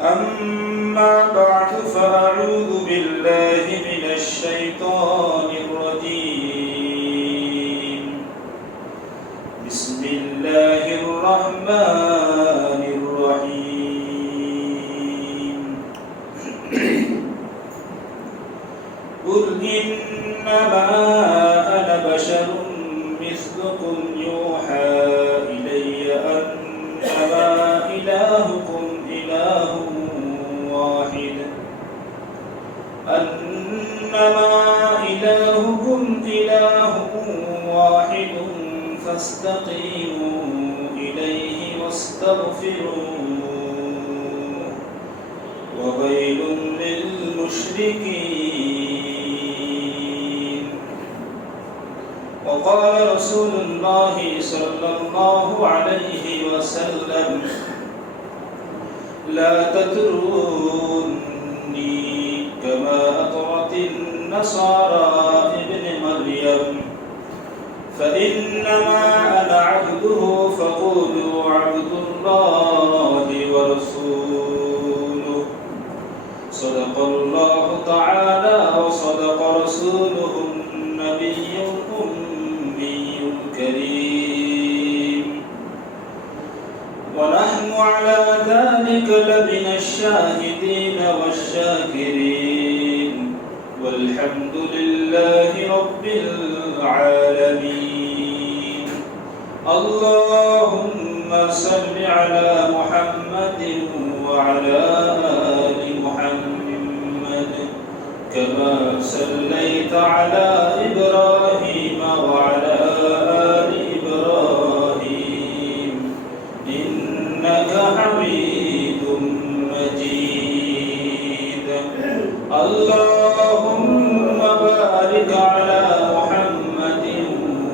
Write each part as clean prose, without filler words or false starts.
أما بعد فأعوذ بالله من الشيطان الرجيم بسم الله الرحمن الرحيم قل إنما أنا بشر مثلكم يوحى إلي أنما إلهكم إله واحد فاستقيموا إليه واستغفروه وويل للمشركين. وقال رسول الله صلى الله عليه وسلم لا تطروني كما أطرت النصارى ابن مريم فإنما أنا عبده فقولوا عبد الله ورسوله. صدق الله تعالى وصدق رسوله النبي الأمي الكريم ونحن على ذلك لمن الشاهدين والشاكرين والحمد لله رب العالمين. اللهم صل على محمد وعلى آل محمد كما صليت على إبراهيم وعلى آل إبراهيم إنك حميد مجيد. اللهم بارك على محمد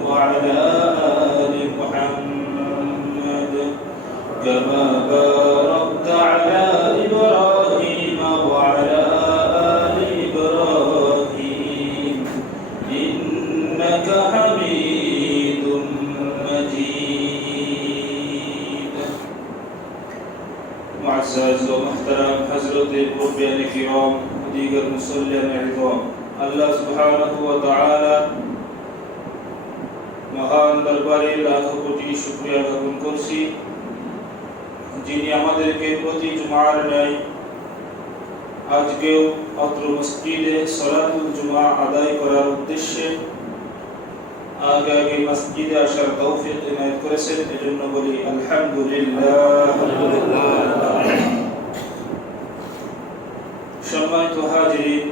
وعلى آل محمد كما باركت على إبراهيم وعلى آل إبراهيم إنك حميد مجيد. معزز ومحترم حضرت মুরব্বিয়ান কিরাম দিগর মুসল্লিয়ান ইযম, আল্লাহ সুবহানাহু ওয়া তাআলা মহান দরবারে লাখ কোটি শুকরিয়া জ্ঞাপন করছি, যিনি আমাদেরকে প্রতি জুমার ন্যায় আজকেও অত্র মসজিদে সালাতুল জুমা আদায় করার উদ্দেশ্যে আগে মসজিদে আসার তৌফিক ইনায়াত করেছেন। এজন্য বলি আলহামদুলিল্লাহ। সম্মানিত হাজিরিন,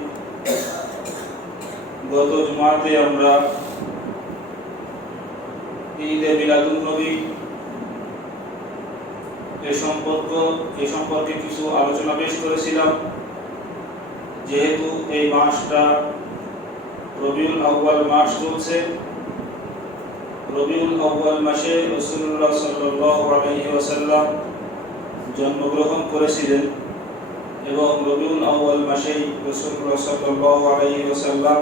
গত জুমাতে আমরা ঈদে মিলাদুন নবী এ সম্পর্কে কিছু আলোচনা পেশ করেছিলাম। যেহেতু এই মাসটা রবিউল আউয়াল মাস চলছে, রবিউল আউয়াল মাসে রাসূলুল্লাহ সাল্লাল্লাহু আলাইহি ওয়াসাল্লাম জন্মগ্রহণ করেছিলেন এবং রবিউল আউয়াল মাসেই রাসূলুল্লাহ সাল্লাল্লাহু আলাইহি ওয়াসাল্লাম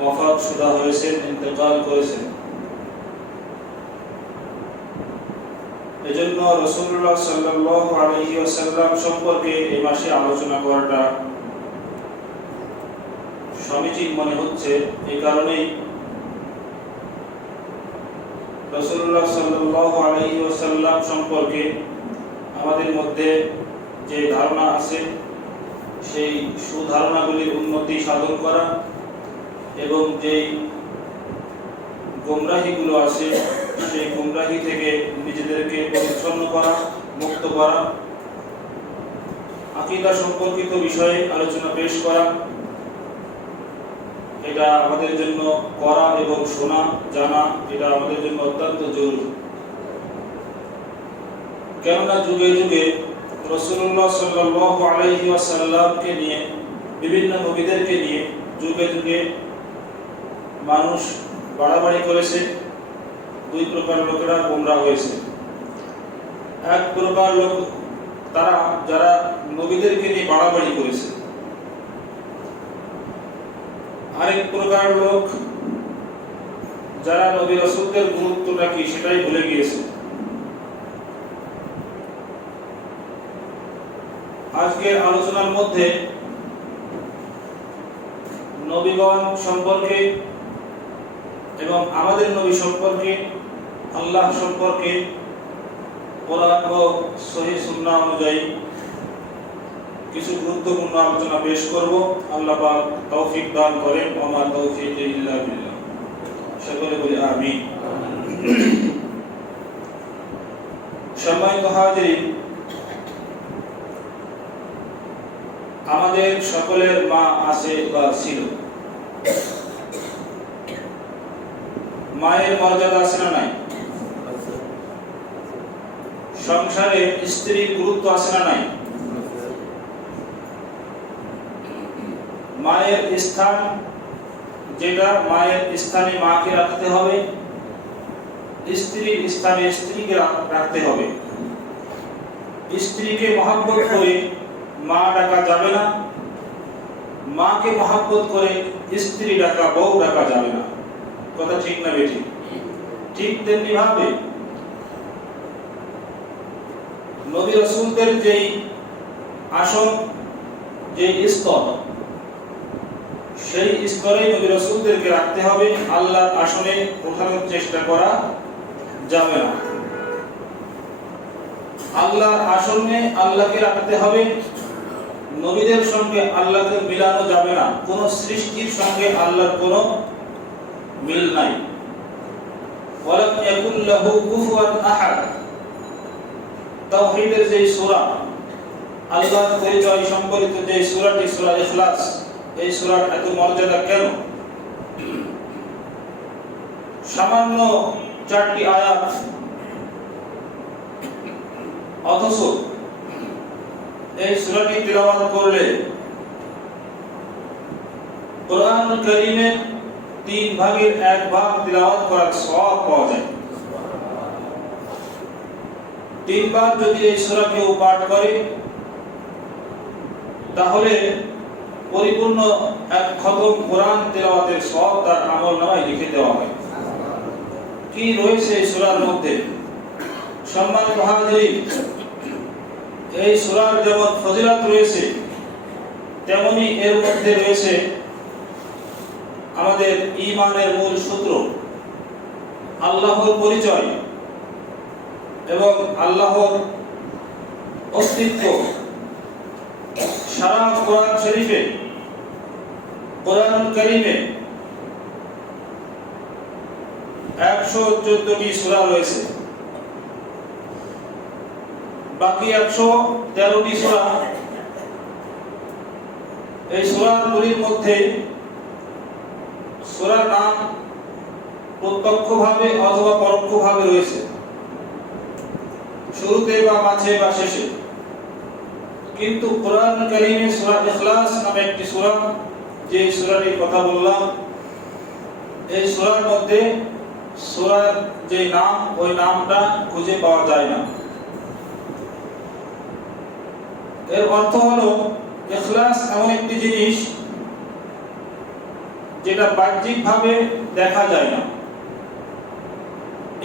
ওয়াফাত শুদা হয়েছেন, ইন্তেকাল করেছেন। এজন্য রাসূলুল্লাহ সাল্লাল্লাহু আলাইহি ওয়াসাল্লাম সম্পর্কে এই মাসে আলোচনা করাটা সমীচীন মনে হচ্ছে। এই কারণেই রাসূলুল্লাহ সাল্লাল্লাহু আলাইহি ওয়াসাল্লাম সম্পর্কে আমাদের মধ্যে যে ধারণা আছে সেই সুধারণাগুলির উন্নতি সাধন করা এবং যেই গোমরাহিগুলো আছে সেই গোমরাহি থেকে নিজেদেরকে পরিচ্ছন্ন করা, মুক্ত করা, আকীদা সম্পর্কিত বিষয়ে আলোচনা পেশ করা, এটা আমাদের জন্য করা এবং শোনা জানা এটা আমাদের জন্য অত্যন্ত জরুরি। কেননা যুগে যুগে রাসূলুল্লাহ সাল্লাল্লাহু আলাইহি ওয়াসাল্লামকে নিয়ে, বিভিন্ন নবীদেরকে নিয়ে যুগে যুগে মানুষ বাড়াবাড়ি করেছে। দুই প্রকার লোকেরা গোমরাহ হয়েছে। এক প্রকার লোক তারা যারা নবীদেরকে নিয়ে বাড়াবাড়ি করেছে, আরেক প্রকার লোক যারা নবী রাসূলদের গুরুত্বটা কি সেটাই ভুলে গিয়েছে। আজকের আলোচনার মধ্যে নবীগণ সম্পর্কে এবং আমাদের নবী সম্পর্কে, আল্লাহ সম্পর্কে কোরআন ও সহিহ সুন্নাহ অনুযায়ী কিছু গুরুত্বপূর্ণ আলোচনা পেশ করব। আল্লাহ পাক তৌফিক দান করেন। ওমা তৌফিক ইল্লা বিল্লাহ। সকলে বলি আমিন। সম্মানিত হাজিরিন, আমাদের সকলের মা আছে বা ছিল। মায়ের মর্যাদা আছে না নাই? সংসারে স্ত্রীর গুরুত্ব আছে না নাই? মায়ের স্থান, যেটা মায়ের স্থানে মাকে রাখতে হবে, স্ত্রীর স্থানে স্ত্রীকে রাখতে হবে। স্ত্রীকে মহব্বত করে মা ডাকা যাবে না, মাকে মহব্বত করে স্ত্রী ডাকা, বউ ডাকা যাবে না। কথা ঠিক না বেঠিক? ঠিক তেমনি ভাবে নবী রাসূলদের যেই আসন, যে স্তর, সেই স্তরে নবী রাসূলদেরকে রাখতে হবে। আল্লাহর আসনে ওঠানোর চেষ্টা করা যাবে না। আল্লাহর আসনে আল্লাহকে রাখতে হবে। নবীদের সঙ্গে আল্লাহকে মিলানো যাবে না। কোন সৃষ্টির সঙ্গে আল্লাহর কোনো মিল নাই। ওয়ালাম ইয়াকুল লাহু কুফুয়ান আহাদ। তাওহীদের যে সূরা, আল্লাহর পরিচয় সম্পর্কিত যে সূরাটি, সূরা ইখলাস, এই সূরার এত মর্যাদা কেন? সামান্য 4টি আয়াত, অথচ এই সূরাটি তিলাওয়াত করলে কোরআনুল কারীমের 3 ভাগের 1 ভাগ তিলাওয়াত করার সওয়াব পাওয়া যায়। 3 বার যদি এই সূরা কেউ পাঠ করে, তাহলে পরিপূর্ণ এক খতম কোরআন তিলাওয়াতের সওয়াব তার আমলনামায় লিখে দেওয়া হয়। কি রয়েছে এই সূরার মধ্যে? সম্মানিত হাজিরিন, এই সূরার যেমন ফজিলত রয়েছে, তেমনি এর মধ্যে রয়েছে আমাদের ঈমানের মূল সূত্র, আল্লাহর পরিচয় এবং আল্লাহর অস্তিত্ব। সারা কোরআন শরীফে, কোরআনুল কারীমে 114টি সূরা রয়েছে। বাকি 113টি সূরা, এই সূরাগুলির মধ্যে সূরার নাম প্রত্যক্ষভাবে অথবা পরোক্ষভাবে রয়েছে, শুরুতে বা মাঝে বা শেষে। কিন্তু কোরআন কারীমে সূরা ইখলাস নামে একটি সূরা, যে সূরাটির কথা বললাম, এই সূরার মধ্যে সূরার যে নাম, ওই নামটা খুঁজে পাওয়া যায় না। এর অর্থ হলো, ইখলাস এমন একটি জিনিস যেটা বাহ্যিকভাবে দেখা যায় না।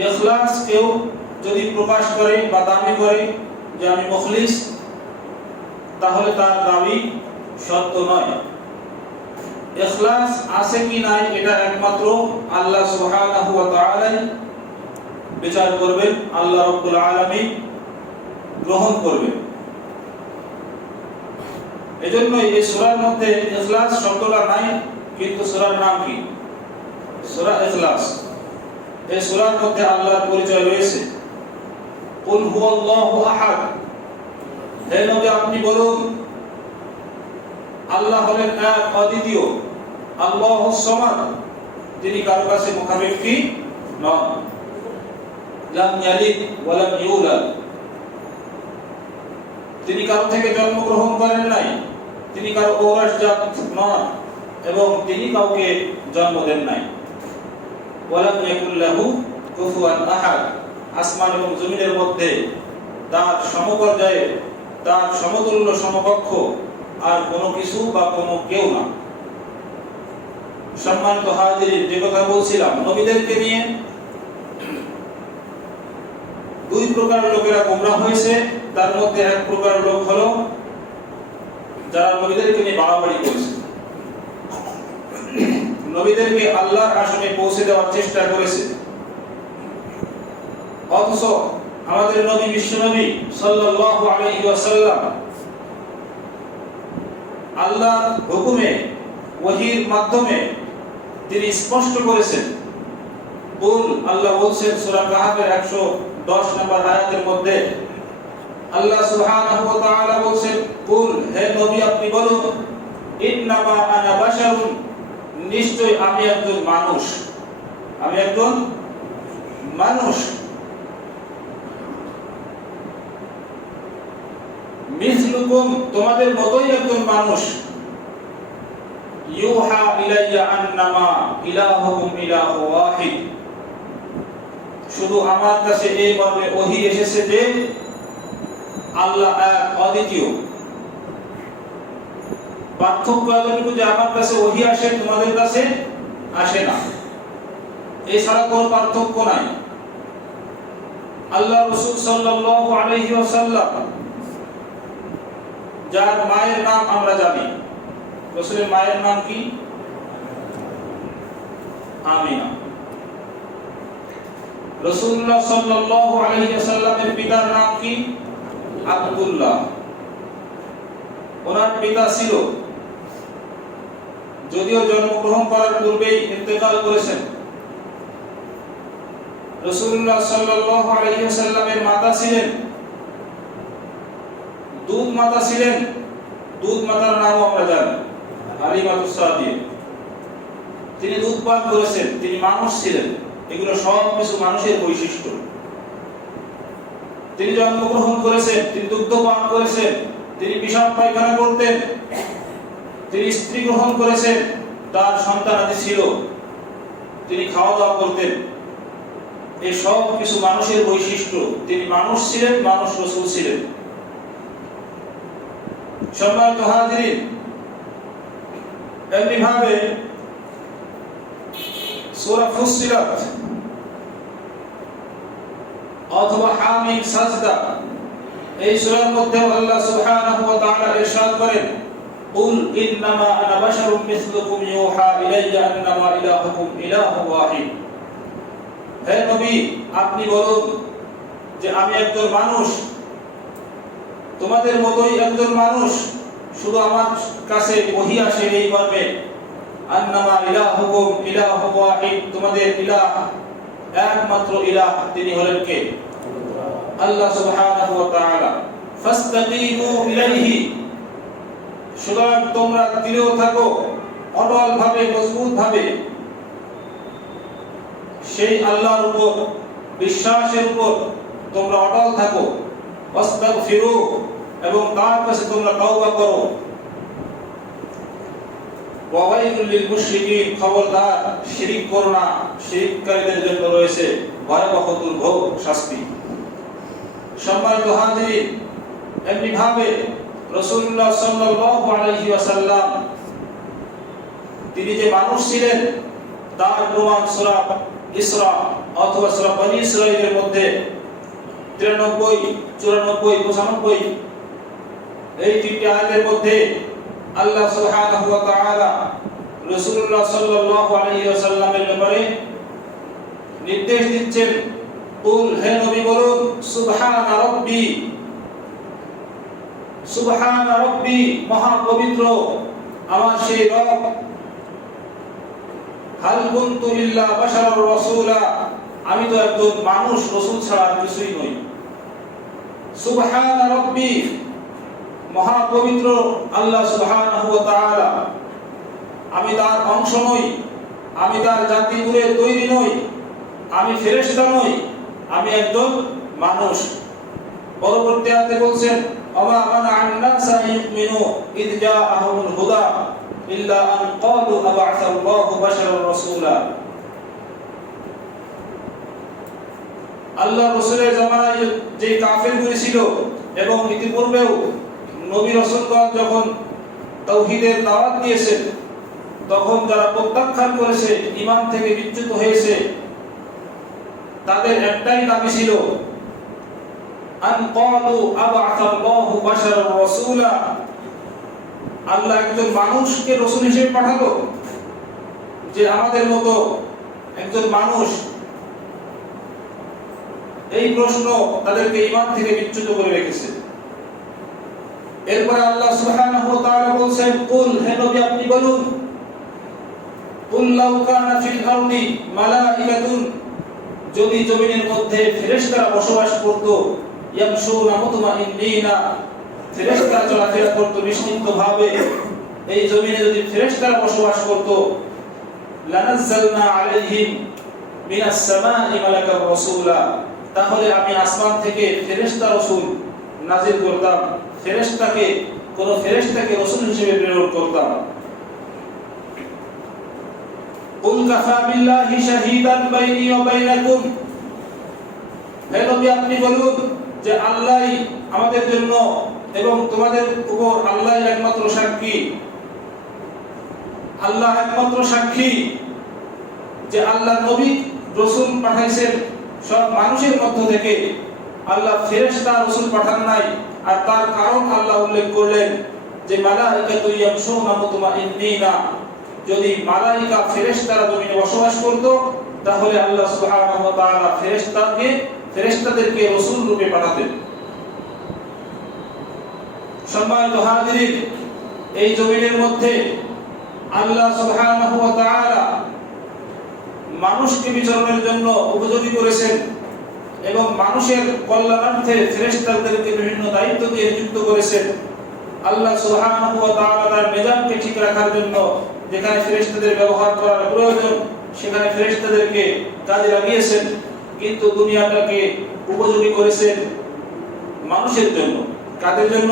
ইখলাস কেউ যদি প্রকাশ করে বা দাবি করে যে আমি মুখলিস, তাহলে তার দাবি সত্য নয়। ইখলাস আছে কি নাই, এটা একমাত্র আল্লাহ সুবহানাহু ওয়া তাআলা বিচার করবেন, আল্লাহ রাব্বুল আলামিন গ্রহণ করবেন। এজন্য এই সূরার মধ্যে ইখলাস শব্দটা নাই, কিন্তু সূরার নাম কি? সূরা ইখলাস। এই সূরার মধ্যে আল্লাহর পরিচয় রয়েছে। কুল হুয়াল্লাহু আহাদ। হে নবী, আপনি বলুন, আল্লাহ হলেন এক, অদ্বিতীয়। আল্লাহুস সামাদ, তিনি কারো কাছে মুখাপেক্ষী নন। লাম ইয়ালিদ ওয়া লাম ইউলাদ, তিনি কারো থেকে জন্মগ্রহণ করেন নাই, তিনি কারো ঔরসজাত নন এবং তিনি কাউকে জন্ম দেন নাই। ওয়ালাম ইয়াকুল লাহু কুফুয়ান আহাদ, আসমান এবং জমিনের মধ্যে তার সমপর্যায়ে, তার সমতুল্য, সমকক্ষ আর কোনো কিছু বা কোনো কেউ না। সম্মানিত হাজিরিন, যে কথা বলছিলাম নবীদেরকে নিয়ে, 2 প্রকার লোকেরা গোমরাহ হয়েছে। তার মধ্যে এক প্রকার লোক হলো যারা নবীদেরকে নিয়ে বাড়াবাড়ি করেছে, নবীদেরকে আল্লাহর আসনে পৌঁছে দেওয়ার চেষ্টা করেছে, অথচ আমাদের নবী বিশ্বনবী সাল্লাল্লাহু আলাইহি ওয়াসাল্লাম আল্লাহর হুকুমে ওহীর মাধ্যমে তিনি স্পষ্ট করেছেন। কুল, আল্লাহ বলছেন সূরা কাহফের 110 নম্বর আয়াতের মধ্যে আল্লাহ সুবহানাহু ওয়া তাআলা বলছেন, কুল, হে নবী আপনি বলুন, ইন্নামা আনা বাশারুন, নিশ্চয় আমি একজন মানুষ, আমি একজন মানুষ, মিসলুকুম, তোমাদের মতোই একজন মানুষ, ইউহা ইলাইয়া আন্নামা ইলাহুকুম ইলাহু ওয়াহিদ, শুধু আমার কাছে এই মর্মে ওহী এসেছে যে আল্লাহ এক, অদ্বিতীয়। পার্থক্য এতটুকু যে আমার কাছে ওহী আসে, তোমাদের কাছে আসে না, এছাড়া কোনো পার্থক্য নাই। আল্লাহ রাসূল সাল্লাল্লাহু আলাইহি ওয়াসাল্লাম, যার মায়ের নাম আমরা জানি, রাসূলের মায়ের নাম কি? আমিনা। রাসূলুল্লাহ সাল্লাল্লাহু আলাইহি ওয়াসাল্লামের পিতার নাম কি? আব্দুল্লাহ। ওনার পিতা ছিল, যদিও জন্মগ্রহণ করার পূর্বেই ইন্তেকাল করেছেন। রাসূলুল্লাহ সাল্লাল্লাহু আলাইহি ওয়াসাল্লামের মাতা ছিলেন, দুধ মাতা ছিলেন, দুধ মাতার নামও আমরা জানি, হালিমাতুস সাদিয়া। তিনি দুধ পান করেছেন, তিনি মানুষ ছিলেন, এগুলো সব কিছু মানুষের বৈশিষ্ট্য। তিনি জন্মগ্রহণ করেছেন, তিনি দুগ্ধ পান করেছেন, তিনি পেশাব পায়খানা করতেন, তিনি স্ত্রী গ্রহণ করেছেন, তার সন্তানাদি ছিল, তিনি খাওয়া দাওয়া করতেন। এই সব কিছু মানুষের বৈশিষ্ট্য। তিনি মানুষ ছিলেন, মানুষ রাসূল ছিলেন। সম্মানিত হাজিরিন, এমনি ভাবে সূরা ফুসসিলাত অথবা হামিম সাজদা, এই সূরার মধ্যে আল্লাহ সুবহানাহু ওয়া তাআলা ইরশাদ করেন, কুল ইন্নামা আনা বাশারুম মিসলুকুম ইউহা ইলাইয়া আন্নামা ইলাহুকুম ইলাহু ওয়াহিদ। হে নবী আপনি বলুন যে আমি একজন মানুষ, তোমাদের মতোই একজন মানুষ, শুধু আমার কাছে ওহী আসে এই মর্মে, আন্নামা ইলাহুকুম ইলাহু ওয়াহিদ, তোমাদের ইলাহ একমাত্র ইলাহ, তিনি হলেন কে? আল্লাহ সুবহানাহু ওয়া তাআলা। ফাস্তাকিমু ইলাইহি, সুতরাং তোমরা দৃঢ় থাকো, অটল ভাবে, মজবুত ভাবে সেই আল্লাহর উপর, বিশ্বাসের উপর তোমরা অটল থাকো। ওয়াস্তাগফিরু, এবং তার কাছে তোমরা তওবা করো। ওয়া ওয়াইলুল লিল মুশরিকিন, খবরদার শিরক করো না, শিরককারীদের জন্য রয়েছে ভয়াবহ দুর্ভোগ শাস্তি। সম্মানিত হাজিরিন, এমনি ভাবে রাসূলুল্লাহ সাল্লাল্লাহু আলাইহি ওয়াসাল্লাম তিনি যে মানুষ ছিলেন তার প্রমাণ সূরা ইসরা অথবা সূরা বনী ইসরাঈলের মধ্যে 93, 94, 95 এই তিনটি আয়াতের মধ্যে আল্লাহ সুবহানাহু ওয়া তাআলা রাসূলুল্লাহ সাল্লাল্লাহু আলাইহি ওয়াসাল্লামের ব্যাপারে নির্দেশ দিচ্ছেন। কুল, হে নবী বলুন, সুবহানা রাব্বি, সুবহানা রাব্বি, মহা পবিত্র আমার সেই রব, হাল কুনতু ইল্লা বাশারার রাসূলা, আমি তো একজন মানুষ, রাসূল ছাড়া আর কিছুই নই। সুবহানা রাব্বি, মহা পবিত্র আল্লাহ সুবহানাহু ওয়া তাআলা, আমি তার অংশ নই, আমি তার জাতি গুণে তৈরি নই, আমি ফেরেশতা নই, আমি একজন মানুষ। পরবর্তী আয়াতে বলছেন, ওয়া মানা আন-নাসা ইউমিনু ইয জাআহুমুল হুদা ইল্লা আন ক্বালু আবআসাল্লাহু বাশারার রাসূলা। আল্লাহ রাসূলের জামানায় যে কাফেরগুলো ছিল এবং ইতিপূর্বেও নবী রাসূলগণ যখন তাওহীদের দাওয়াত দিয়েছেন, তখন যারা প্রত্যাখ্যান করেছে, ঈমান থেকে বিচ্যুত হয়েছে, তাদের একটাই দাবি ছিল, আন ক্বালু আবআসাল্লাহু বাশারার রাসূলা, আল্লাহ একজন মানুষকে রাসূল হিসেবে পাঠালো, যে আমাদের মতো একজন মানুষ? এই প্রশ্ন তাদেরকে ঈমান থেকে বিচ্যুত করে রেখেছে। এরপরে আল্লাহ সুবহানাহু ওয়া তাআলা বলেন, কুল, হে নবী আপনি বলুন, কুল লাউ কানা ফিল আরদি মালাইকাতুন, যদি জমিনের মধ্যে ফেরেশতারা বসবাস করত, ইয়ামশুনা মুতমাইন্নিনা, ফেরেশতারা চলাফেরা করত নিশ্চিন্তভাবে, এই জমিনে যদি ফেরেশতারা বসবাস করত, লানাজ্জালনা আলাইহিম মিনাস সামাই মালাকার রাসূলা, তাহলে আমি আসমান থেকে ফেরেশতা রাসূল নাজিল করতাম, কোন ফেরেশতাকে রাসূল হিসেবে প্রেরণ করতাম। কুল কাফা বিল্লাহি শাহীদান বাইনি ওয়া বাইনাকুম, হে নবী আপনি বলুন যে আল্লাহই আমাদের জন্য এবং তোমাদের উপর আল্লাহই একমাত্র সাক্ষী। আল্লাহ একমাত্র সাক্ষী যে আল্লাহ নবী রাসূল পাঠাইছেন সব মানুষের মধ্য থেকে, আল্লাহ ফেরেশতা রাসূল পাঠান নাই। আর তার কারণ আল্লাহ উল্লেখ করলেন যে মালাইকাতু ইয়ামশুনা মুতমাইন্নিনা, যদি মালাইকা ফেরেশতারা জমিনে বসবাস করত, তাহলে আল্লাহ সুবহানাহু ওয়া তাআলা ফেরেশতাদেরকে রাসূল রূপে পাঠাতেন। সম্মানিত হাজিরিন, এই জমিনের মধ্যে আল্লাহ সুবহানাহু ওয়া তাআলা মানুষকে বিচরণের জন্য উপযোগী করেছেন এবং মানুষের কল্যাণার্থে ফেরেশতাদেরকে বিভিন্ন দায়িত্ব দিয়ে নিযুক্ত করেছেন। আল্লাহ সুবহানাহু ওয়া তাআলা তার নিজামকে ঠিক রাখার জন্য যেখানে ফেরেশতাদের ব্যবহার করার প্রয়োজন সেখানে ফেরেশতাদেরকে কাজে লাগিয়েছেন, কিন্তু দুনিয়াটাকে উপযোগী করেছেন মানুষের জন্য। কাদের জন্য?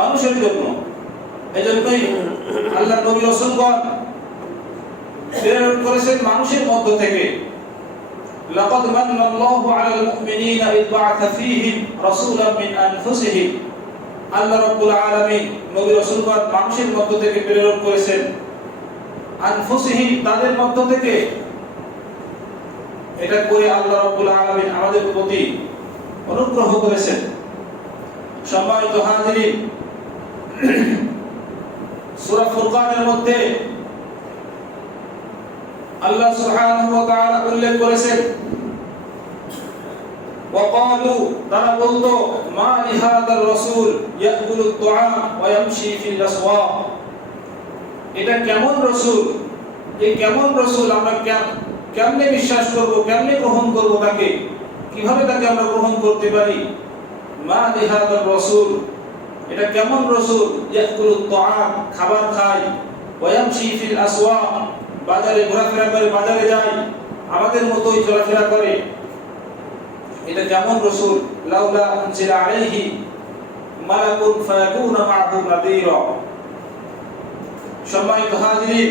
মানুষের জন্য। এজন্যই আল্লাহ নবী রাসূলগণ প্রেরণ করেছেন মানুষের মধ্য থেকে। লাকাদ মান্নাল্লাহু আলাল মুমিনিনা ইয বা'আথা ফীহিম রাসূলাম মিন আনফুসিহিম, আল্লাহ রাব্বুল আলামিন নবী রাসূলগণ মানুষের মধ্য থেকে প্রেরণ করেছেন। আনফুসিহিম, তাদের মধ্য থেকে। এটা করে আল্লাহ রাব্বুল আলামিন আমাদের প্রতি অনুগ্রহ করেছেন। সম্মানিত হাজিরিন, সূরা ফুরকানের মধ্যে আল্লাহ সুবহানাহু ওয়া তাআলা উল্লেখ করেছেন, ওয়াকালু, তারা বলতো, মা লিহাদার রাসূল ইয়াকুলুত তুআম ওয়া ইয়ামশি ফিল আসওয়াক, এটা কেমন রাসূল? এই কেমন রাসূল আমরা কেমনে বিশ্বাস করব, কেমনে গ্রহণ করব তাকে? কিভাবে তাকে আমরা গ্রহণ করতে পারি? মা লিহাদার রাসূল, এটা কেমন রাসূল? ইয়াকুলুত তুআম, খাবার খায়, ওয়া ইয়ামশি ফিল আসওয়াক, বাজারে ঘোরাফেরা করে, বাজারে যায়, আমাদের মতোই চলাফেরা করে। এটা কেমন রাসূল? লাউলা উনজিলা আলাইহি মালাকুন ফায়াকুনা মা'হু নাযীরা। সম্মানিত হাজিরিন,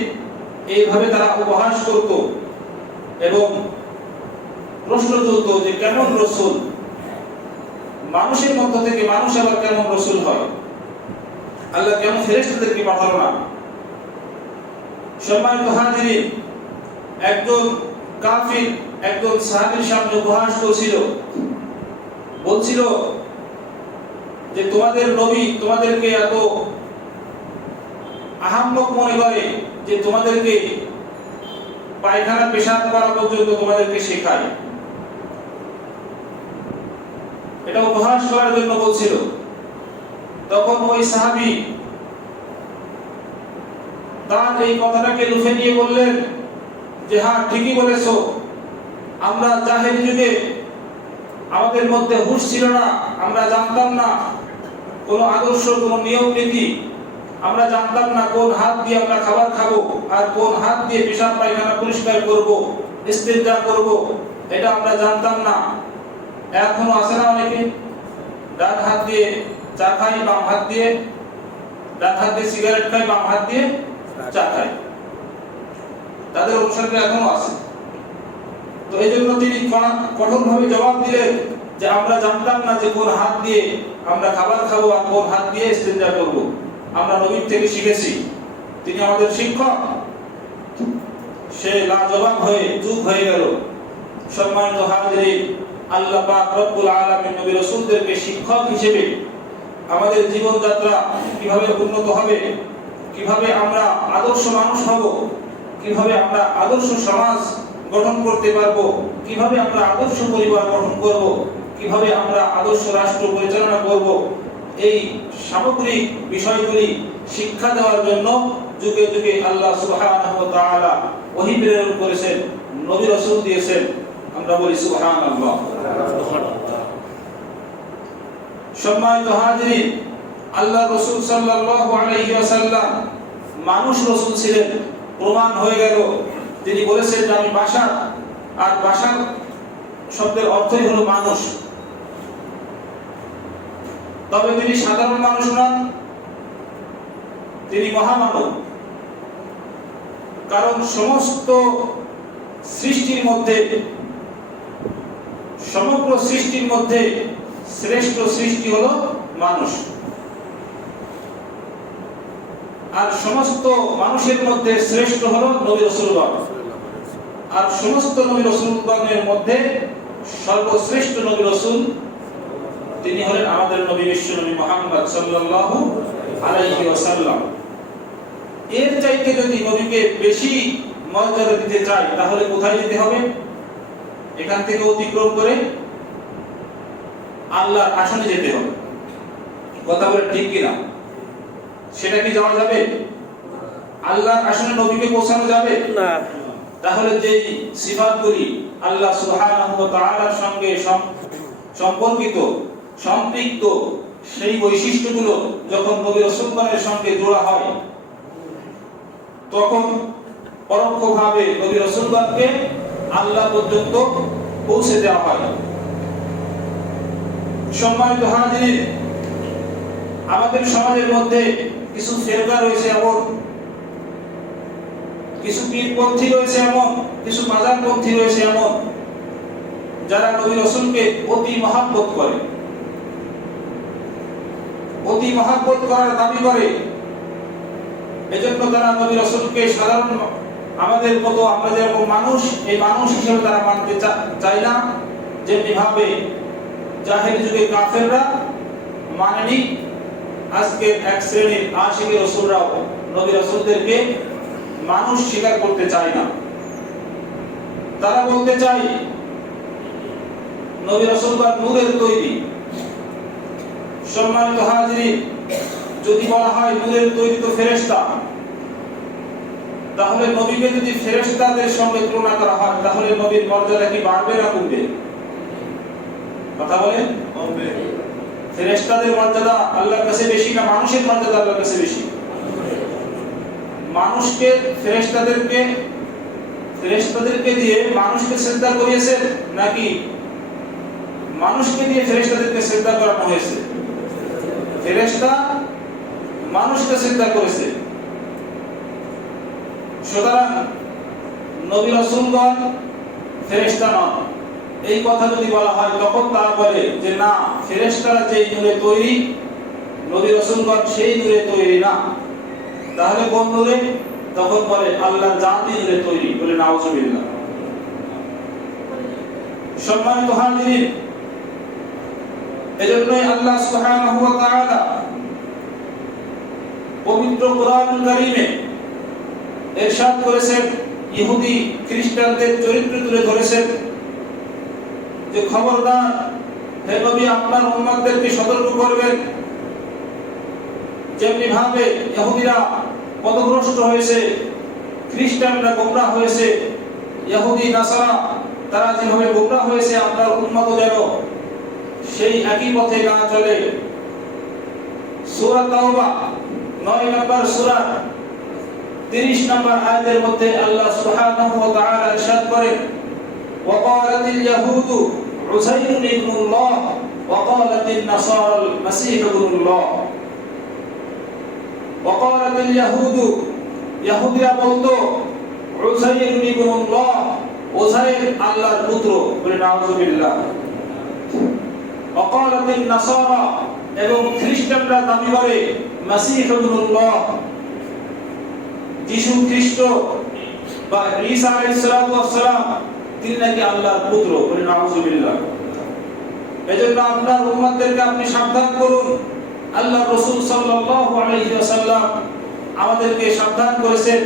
এইভাবে তারা উপহাস করত এবং প্রশ্ন তুলত যে কেমন রাসূল? মানুষের মধ্য থেকে মানুষ আবার কেমন রাসূল হয়? আল্লাহ কেন ফেরেশতাদেরকে পাঠালো না? সম্মানিত হাজিরিন, একজন কাফির একজন সাহাবীর সামনে উপহাস করছিল, বলছিল যে তোমাদের নবী তোমাদেরকে এত আহাম্মক মনে করে যে তোমাদেরকে পায়খানা পেশাব করা পর্যন্ত তোমাদেরকে শেখায়। এটা উপহাস করার জন্য বলছিল। তখন ওই সাহাবী তার এই কথাটাকে লুফে নিয়ে বললেন যে হ্যাঁ, ঠিকই বলেছো, আমরা জাহেলি যুগে আমাদের মধ্যে হুঁশ ছিল না, আমরা জানতাম না কোনো আদর্শ, কোনো নিয়ম নীতি, আমরা জানতাম না কোন হাত দিয়ে আমরা খাবার খাবো আর কোন হাত দিয়ে পেশাব পায়খানা পরিষ্কার করব, ইস্তেঞ্জা করব, এটা আমরা জানতাম না। এখনো আছে না অনেকে ডান হাত দিয়ে চা খায়, বাম হাত দিয়ে, ডান হাত দিয়ে সিগারেট খায়, বাম হাত দিয়ে চা খায়, তাদের অনুসারী এখনো আছে। তো এই জন্য তিনি কঠোরভাবে জবাব দিলেন যে আমরা জানতাম না যে কোন হাত দিয়ে আমরা খাবার খাবো আর কোন হাত দিয়ে ইস্তেঞ্জা করব, আমরা নবীর থেকে শিখেছি, তিনি আমাদের শিক্ষক। সে লাজবাব হয়ে চুপ হয়ে গেল। সম্মানিত হাজিরিন, আল্লাহ পাক রব্বুল আলামিন নবী রাসূলদেরকে শিক্ষক হিসেবে আমাদের জীবনযাত্রা কিভাবে উন্নত হবে, কিভাবে আমরা আদর্শ মানুষ হব, কিভাবে আমরা আদর্শ সমাজ গঠন করতে পারবো, কিভাবে আমরা আদর্শ পরিবার গঠন করব, কিভাবে আমরা আদর্শ রাষ্ট্র পরিচালনা করব, এই সামগ্রিক বিষয়গুলি শিক্ষা দেওয়ার জন্য যুগে যুগে আল্লাহ সুবহানাহু ওয়া তাআলা ওহী প্রেরণ করেছেন, নবী রাসূল দিয়েছেন। আমরা বলি সুবহানাল্লাহ। সম্মানিত হাজিরিন, আল্লাহ রাসূল সাল্লাল্লাহু আলাইহি ওয়াসাল্লাম মানুষ রাসূল ছিলেন, প্রমাণ হয়ে গেল। তিনি বলেছেন যে আমি বাশার, আর বাশার শব্দের অর্থই হলো মানুষ। তবে তিনি সাধারণ মানুষ নন, তিনি মহামানব। কারণ সমস্ত সৃষ্টির মধ্যে, সমগ্র সৃষ্টির মধ্যে শ্রেষ্ঠ সৃষ্টি হলো মানুষ। আর সমস্ত মানুষের মধ্যে শ্রেষ্ঠ হলো নবী রাসূলগণ। আর সমস্ত নবী রাসূলগণের মধ্যে সর্বশ্রেষ্ঠ নবী রাসূল তিনি হলেন আমাদের নবী বিশ্ব নবী মুহাম্মদ সাল্লাল্লাহু আলাইহি ওয়াসাল্লাম। এর চাইতে যদি নবীকে বেশি মর্যাদা দিতে চাই তাহলে কোথায় যেতে হবে? এখান থেকে অতিক্রম করে আল্লাহর আসনে যেতে হবে। কথা বলে ঠিক কিনা? সেটা কি যাওয়া যাবে? আল্লাহর আসনে নবীকে পৌঁছানো যাবে না। তাহলে যেই সিফাতগুলি আল্লাহ সুবহানাহু ওয়া তাআলার সঙ্গে সম্পর্কিত, সম্পৃক্ত, সেই বৈশিষ্ট্যগুলো যখন নবী রাসূলগণের সঙ্গে জোড়া হয় তখন পরোক্ষভাবে নবী রাসূলগণকে আল্লাহ পর্যন্ত পৌঁছে দেওয়া হয়। সম্মানিত হাজিরিন, আমাদের সমাজের মধ্যে কিছু ফেরকা রয়েছে এমন, কিছু পীরপন্থী রয়েছে এমন, কিছু মাজারপন্থী রয়েছে এমন, যারা নবী রাসূলকে অতি মহব্বত করে, অতি মহব্বত করার দাবি করে। এজন্য তারা নবী রাসূলকে সাধারণ আমাদের মতো, আমরা যেরকম মানুষ, এই মানুষ হিসেবে তারা মানতে চায় না। যেমনি ভাবে জাহেলি যুগে কাফেররা মানেনি, আজকে এক শ্রেণীর আশিকে রাসূলরাও নবী রাসূলদেরকে মানুষ স্বীকার করতে চায় না। তারা বলতে চায় নবী রাসূলগণ নূরের তৈরি। সম্মানিত হাজিরিন, যদি বলা হয় নূরের তৈরি তো ফেরেশতা, তাহলে নবীকে যদি ফেরেশতাদের সঙ্গে তুলনা করা হয় তাহলে নবীর মর্যাদা কি বাড়বে না কমবে? কথা বলেন। ফেরেশতাদের মর্যাদা আল্লাহর কাছে বেশি না মানুষের মর্যাদা আল্লাহর কাছে বেশি? মানুষকে ফেরেশতাদেরকে দিয়ে মানুষকে সিজদা করিয়েছেন, নাকি মানুষকে দিয়ে ফেরেশতাদেরকে সিজদা করানো হয়েছে? ফেরেশতা মানুষকে সিজদা করেছে। সুতরাং নবী রাসূলগণ ফেরেশতা নন, এই কথা যদি বলা হয় তখন তারা বলে যে না, ফেরেশতারা যেই নূরে তৈরি নবী রাসূলগণ সেই নূরে তৈরি না। তাহলে কোন নূরে? তখন বলে আল্লাহর জাতি নূরে তৈরি, বলে নাউজুবিল্লাহ। সম্মানিত হাজিরিন, এজন্যই আল্লাহ সুবহানাহু ওয়া তাআলা পবিত্র কোরআনুল কারীমে ইরশাদ করেছেন, ইহুদি খ্রিস্টানদের চরিত্র তুলে ধরেছেন যে খবরদার হে নবী, আপনার উম্মতদেরকে সতর্ক করবেন। যেমনি ভাবে ইহুদিরা পথভ্রষ্ট হয়েছে, খ্রিস্টানরা গোমরাহ হয়েছে, ইহুদি নাসারা তারা যেভাবে গোমরাহ হয়েছে, আপনার উম্মত যেন সেই একই পথে না চলে। সূরা তাওবা 9 নম্বর সূরা 30 নম্বর আয়াতের মধ্যে আল্লাহ সুবহানাহু ওয়া তাআলা ইরশাদ করেন, ওয়াকালাতিল ইয়াহুদু উযাইর ইবনুল্লাহ ওয়াকালাতিন নাসারা আল মাসীহ ইবনুল্লাহ। ওয়াকালাতিল ইয়াহুদু, ইহুদিরা বলতো উযাইর ইবনুল্লাহ, উযাইর আল্লাহর পুত্র, বলে নাউজুবিল্লাহ। ওয়াকালাতিন নাসারা, এবং খ্রিস্টানরা দাবি করে মাসীহ ইবনুল্লাহ, যিশু খ্রিস্ট বা ঈসা আলাইহিস সালাম তিনি নাকি আল্লাহর পুত্র, বলে নাউজুবিল্লাহ। এজন্য আপনার উম্মতদেরকে আপনি সাবধান করুন আল্লাহ রাসূল সাল্লাল্লাহু আলাইহি ওয়াসাল্লাম আমাদেরকে সাবধান করেছেন,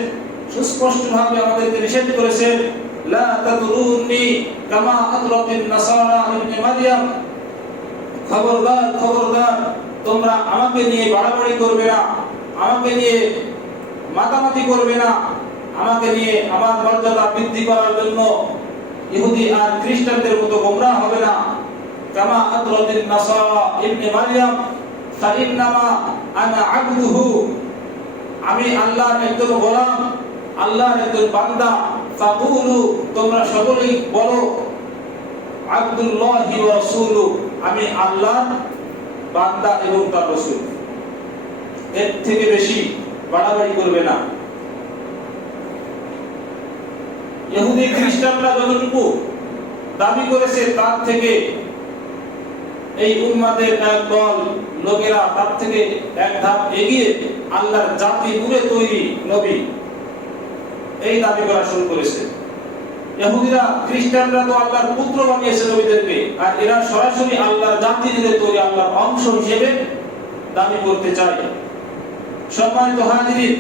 সুস্পষ্টভাবে আমাদেরকে নিষেধ করেছেন, লা তাদরুনি কামা আদরাতিন নাসারা ইবনে মারইয়াম, খবরদার খবরদার তোমরা আমাকে নিয়ে বাড়াবাড়ি করবে না, আমাকে নিয়ে মাতামাতি করবে না, আমাকে নিয়ে আমার মর্যাদা বৃদ্ধি করার জন্য ইহুদি আর খ্রিস্টানদের মতো গোমরাহ হবে না। কামা আদরাতিন নাসারা ইবনে মারইয়াম ফাইন্নামা আনা আবদুহু, আমি আল্লাহর একজন গোলাম, আল্লাহর একজন বান্দা। ফাকুলু, তোমরা সকলেই বলো, আব্দুল্লাহি ওয়া রাসূলু, আমি আল্লাহর বান্দা এবং তার রাসূল। এর থেকে বেশি বাড়াবাড়ি করবে না। ইহুদি খ্রিস্টানরা যতটুকু দাবি করেছে তার থেকে এই উম্মাদের একদল লোকেরা তার থেকে এক ধাপ এগিয়ে আল্লাহর জাতি পুরে তৈরি নবী এই দাবি করা শুরু করেছে। ইহুদিরা খ্রিস্টানরা তো আল্লাহর পুত্র বানিয়েছে নবীদেরকে, আর এরা সরাসরি আল্লাহর জাতি জুড়ে তৈরি আল্লাহর অংশ হিসেবে দাবি করতে চায়। সম্মানিত হাজিরিন,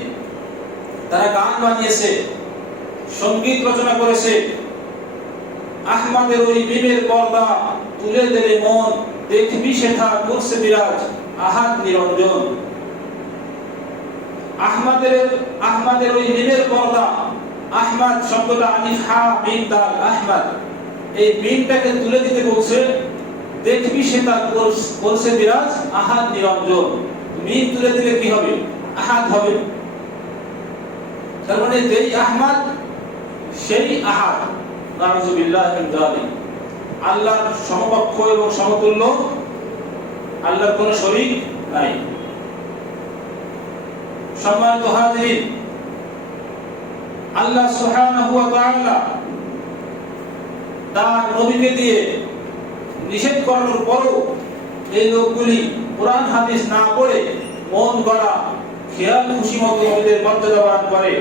তারা গান বানিয়েছে, সঙ্গীত রচনা করেছে। আহমদের ওই বিমের পর্দা তুলে দিলে মন, দেখবি সেথা করছে বিরাজ আহাদ নিরঞ্জন। আহমদের ওই বিমের পর্দা, আহমদ শব্দটা আলিফ হা মিম দাল আহমদ, এই মিমটাকে তুলে দিতে বলছে, দেখবি সেটা করছে বিরাজ আহাদ নিরঞ্জন। মিম তুলে দিলে কি হবে? আহাদ হবে। তার মানে যেই আহমদ সেই আহাদ। নাউযুবিল্লাহি মিন যালিক। আল্লাহর সমকক্ষ এবং সমতুল্য, আল্লাহর কোনো শরীক নাই। সম্মানিত হাজিরিন, আল্লাহ সুবহানাহু ওয়া তাআলা তার নবীকে দিয়ে নিষেধ করানোর পরও এই লোকগুলি কোরআন হাদিস না পড়ে মন গড়া খেয়াল খুশি মতো নবীদের মর্যাদা বর্ণনা করে।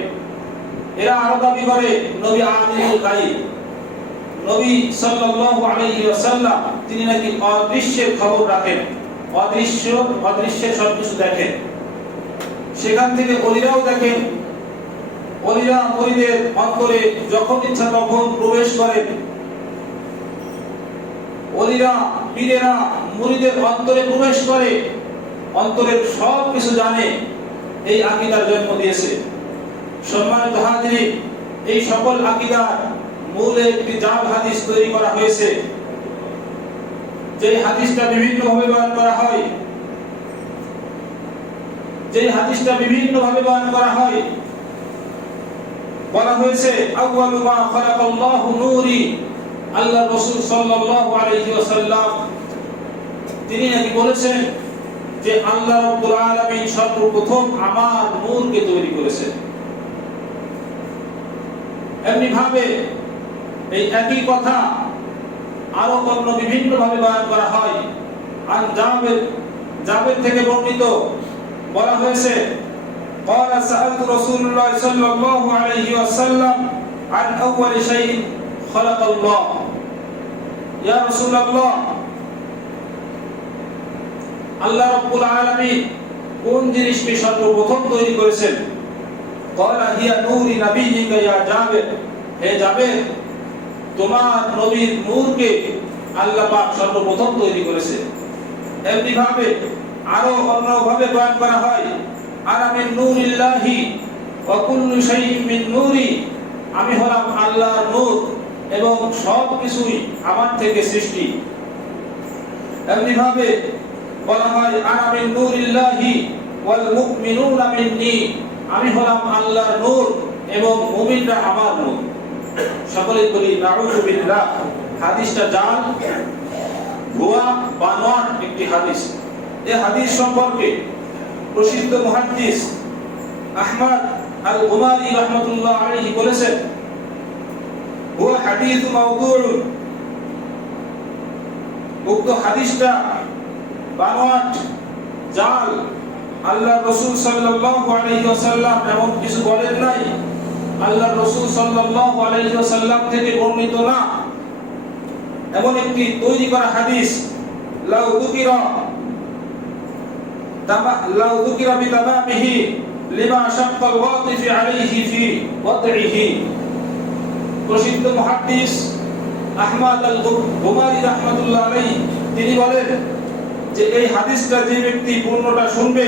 এরা আরো দাবি করে নবী আমিনুল গায়ব, নবী সাল্লাল্লাহু আলাইহি ওয়াসাল্লাম তিনি নাকি অদৃশ্যের খবর রাখেন, অদৃশ্যের সবকিছু দেখেন। সেখান থেকে ওলিরাও দেখেন, ওলিরা মুরিদের অন্তরে যখন ইচ্ছা তখন প্রবেশ করেন। ওলিরা পীরেরা মুরিদের অন্তরে প্রবেশ করে, অন্তরের সব কিছু জানে, এই আকীদার জন্ম দিয়েছে। সম্মানিত হাজিরিন, এই সকল আকীদার মূলে একটি জাল হাদিস তৈরি করা হয়েছে, যে হাদিসটা বিভিন্নভাবে বয়ান করা হয়, বলা হয়েছে আউয়ালু মা খালাকাল্লাহু নূরি, আল্লাহ রাসূল সাল্লাল্লাহু আলাইহি ওয়াসাল্লাম তিনি নাকি বলেছেন যে আল্লাহ রাব্বুল আলামিন সর্বপ্রথম আমার নূরকে তৈরি করেছেন। এমনি ভাবে এই একই কথা আরো অন্য বিভিন্ন ভাবে বয়ান করা হয়। আর জাবের থেকে বর্ণিত বলা হয়েছে قال سألت رسول الله صلى الله عليه وسلم عن أول شيء خلق الله يا رسول الله আল্লাহ রাব্বুল আলামিন কোন জিনিসকে সর্বপ্রথম তৈরি করেছেন? قال هي نور نبيك يا جابر, হে জাবের, তোমার নবীর নূরকে আল্লাহ পাক সর্বপ্রথম তৈরি করেছে। এমনি ভাবে আরো অন্য ভাবে বয়ান করা হয় আনা মিন নূরিল্লাহি ওয়া কুল্লু শাইইন মিন নূরি, আমি হলাম আল্লাহর নূর এবং সব কিছুই আমার থেকে সৃষ্টি। এমনি ভাবে বলা হয় আনা মিন নূরিল্লাহি ওয়াল মুমিনুনা মিন্নি, আমি হলাম আল্লাহর নূর এবং মুমিনরা আমার নূর। সকলে বলি নাউযু বিল্লাহ। হাদিসটা জাল, ভুয়া, বানোয়াট একটি হাদিস। এই হাদিস সম্পর্কে প্রসিদ্ধ মুহাদ্দিস আহমদ আল গুমারি রাহমাতুল্লাহ আলাইহি বলেছেন হুয়া হাদিস মাওদু'উন, উক্ত হাদিসটা বানোয়াট, জাল। আল্লাহ রাসূল সাল্লাল্লাহু আলাইহি ওয়াসাল্লাম এমন কিছু বলেন নাই, আল্লাহ রাসূল সাল্লাল্লাহু আলাইহি ওয়াসাল্লাম থেকে বর্ণিত না, এমন একটি তৈরি করা হাদিস। লাউ দুকিরা লাউ যুকিরা বিতামামিহি লিমা শাক্কাল ওয়াকিফি আলাইহি ফি ওয়াদইহি। প্রসিদ্ধ মুহাদ্দিস আহমদ আল-গুমারি রাহমাতুল্লাহ আলাইহি তিনি বলেন যে এই হাদিসটা যে ব্যক্তি পূর্ণটা শুনবে